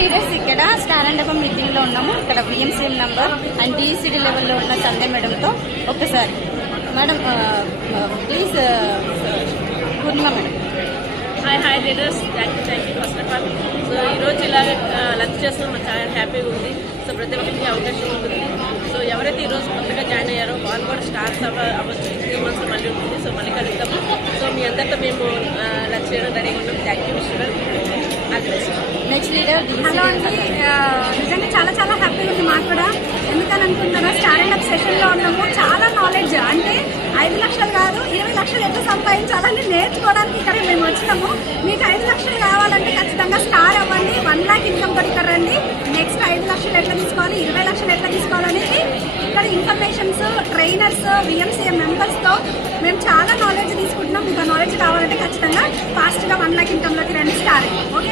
Leaders ఇక్కడ star and up మీటింగ్లో ఉన్నాము. ఇక్కడ విఎంసీఎం నంబర్ అండ్ డిఈసిడి లెవెల్లో ఉన్న సండే మేడంతో ఒక్కసారి. Madam please Purnima madam. Hi hi leaders thank you thank you first of all so ఈరోజు ఇలా లంచ్ చేస్తాం చాలా హ్యాపీగా ఉంది. సో ప్రతి ఒక్కరికి అవకాశం ఉంటుంది. సో ఎవరైతే ఈరోజు కొత్తగా జాయిన్ అయ్యారో వాళ్ళు కూడా స్టార్ట్ అవ్వచ్చు. త్రీ మంత్స్ మళ్ళీ ఉంటుంది సో మళ్ళీ కలుగుతాము సో మీ అందరితో మేము లంచ్ చేయడం రెడీగా ఉన్నాం. థ్యాంక్ యూ విశ్వర్ లీడర్ హలో అండి నిజంగా చాలా చాలా హ్యాపీగా ఉంది మాకు కూడా. ఎందుకని అనుకుంటున్నా స్టాండ్ అప్ సెషన్లో ఉన్నాము. చాలా నాలెడ్జ్ అంటే ఐదు లక్షలు కాదు ఇరవై లక్షలు ఎట్లా సంపాదించాలని నేర్చుకోవడానికి ఇక్కడ మేము వచ్చినాము. మీకు ఐదు లక్షలు కావాలంటే ఖచ్చితంగా స్టార్ అవ్వండి. వన్ లాక్ ఇన్కమ్ కూడా ఇక్కడ రండి. నెక్స్ట్ ఐదు లక్షలు ఎట్లా తీసుకోవాలి? ఇరవై లక్షలు ఎట్లా తీసుకోవాలనేది ఇక్కడ ఇన్ఫర్మేషన్స్ ట్రైనర్స్ విఎంసీఎం మెంబర్స్తో మేము చాలా నాలెడ్జ్ తీసుకుంటున్నాం. మీకు నాలెడ్జ్ కావాలంటే ఖచ్చితంగా ఫాస్ట్గా వన్ లాక్ ఇన్కమ్లోకి రండి స్టార్ ఓకే